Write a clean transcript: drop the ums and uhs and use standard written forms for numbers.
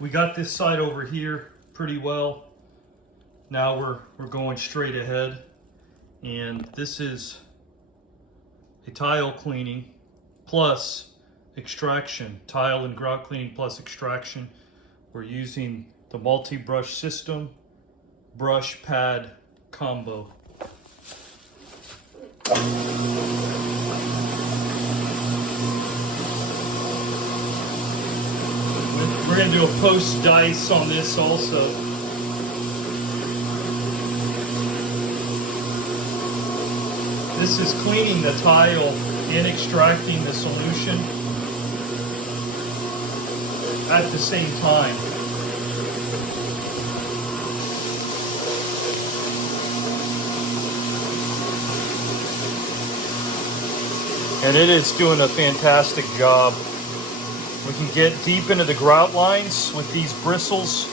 we got this side over here pretty well. Now we're going straight ahead, and this is a tile cleaning plus extraction, tile and grout cleaning plus extraction. We're using the multi-brush system, brush pad combo. We're going to do a post DISE on this also. This is cleaning the tile and extracting the solution at the same time. And it is doing a fantastic job. We can get deep into the grout lines with these bristles.